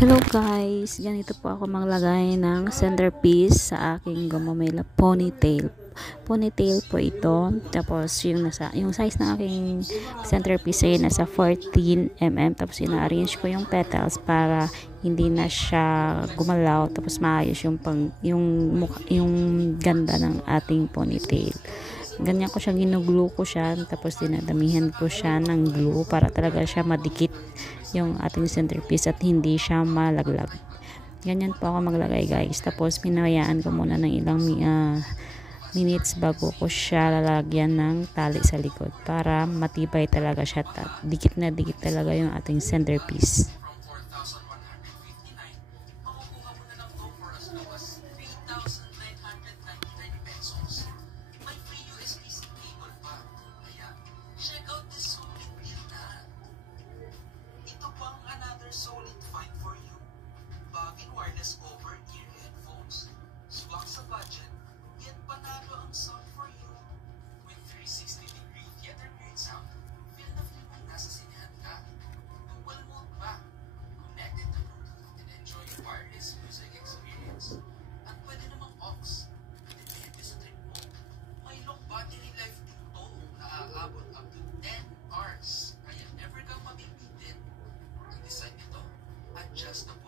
Hello guys, ganito po ako maglagay ng centerpiece sa aking Gumamela ponytail. Ponytail po ito. Tapos yung size ng aking centerpiece ay nasa 14 mm. Tapos ina-arrange ko yung petals para hindi na siya gumalaw. Tapos maayos yung ganda ng ating ponytail. Ganyan ko siya, ginuglue ko siya, tapos dinadamihan ko siya ng glue para talaga siya madikit yung ating centerpiece at hindi siya malaglag. Ganyan po ako maglagay guys. Tapos pinayaan ko muna ng ilang minutes bago ko siya lalagyan ng tali sa likod para matibay talaga siya. Dikit na dikit talaga yung ating centerpiece. Solid find for you. Bagin wireless over-ear headphones. Swak sa budget, yet panalo ang sound for you. With 360-degree theater-grade sound, feel na feel mong nasa sinehan ka. Dual mode pa. Connected to Bluetooth and enjoy wireless music experience. At pwede namang aux. Depende sa trip mo. May long battery life dito na aabot up to 10 hours. Kaya never kang mabibitin. Design nito, adjustable.